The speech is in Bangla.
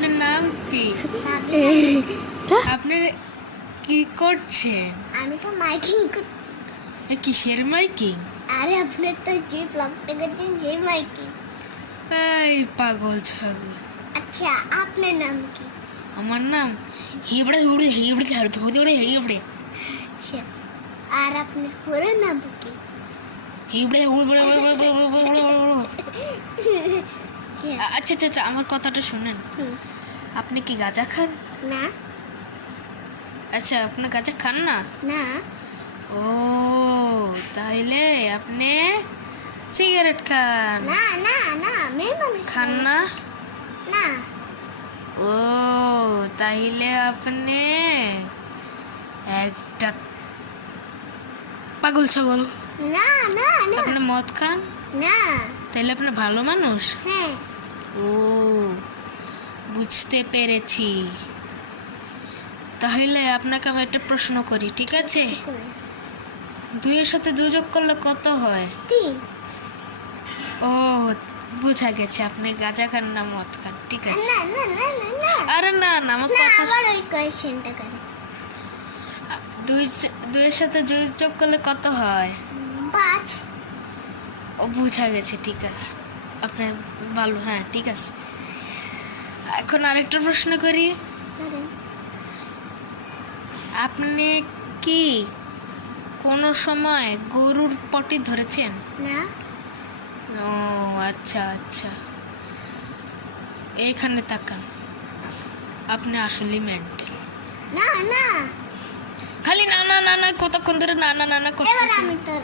আপনার নাম কি? আপনি কি করছেন? আমি তো মাইকিং করছি। কিসের মাইকিং? আরে আপনি তো যে ব্লগটা করছেন সেই মাইকিং। এই পাগল ছাগল। আচ্ছা আপনার নাম কি? আমার নাম হিবড়ে হুড়ে হিবড়ে ছাড়তে হতে হিবড়ে আচ্ছা আর আপনার পুরো নাম কি? হিবড়ে হুড়ে আচ্ছা, আচ্ছা আচ্ছা আমার কথাটা শুনেন। হুম, আপনি কি গাঁজা খান? না আচ্ছা আপনি গাঁজা খান না? না ও তাইলে আপনি সিগারেট খান? না না না মেয়ে মানুষ খান না? না ও তাইলে আপনি একটা পাগল ছাগল। না না না আপনি মদ খান? না তাইলে আপনি ভালো মানুষ? হ্যাঁ ও বুঝতে পেরেছি। তাহলে আপনাকে আমি একটা প্রশ্ন করি, ঠিক আছে? ঠিক করে। 2 এর সাথে 2 যোগ করলে কত হয়? 3 ও বুঝা গেছে আপনি গাঁজা খান না মদ খান, ঠিক আছে। না না না না না আরে না না আমার না কথা আবার ওই কোয়েশ্চেনটা করে 2 এর সাথে 2 যোগ করলে কত হয়? 5 ও বুঝা গেছে, ঠিক আছে। আপনি ভালো, হ্যাঁ ঠিক আছে। এখন আরেকটা প্রশ্ন করি। আপনি কি কোনো সময় গরুর পটি ধরেছেন? না ও আচ্ছা আচ্ছা, এইখানে তাকান, আপনি আসলে মেন্টাল। না না খালি না না না না কতক্ষণ ধরে না না না না এবার করতেছেন? আমি তোর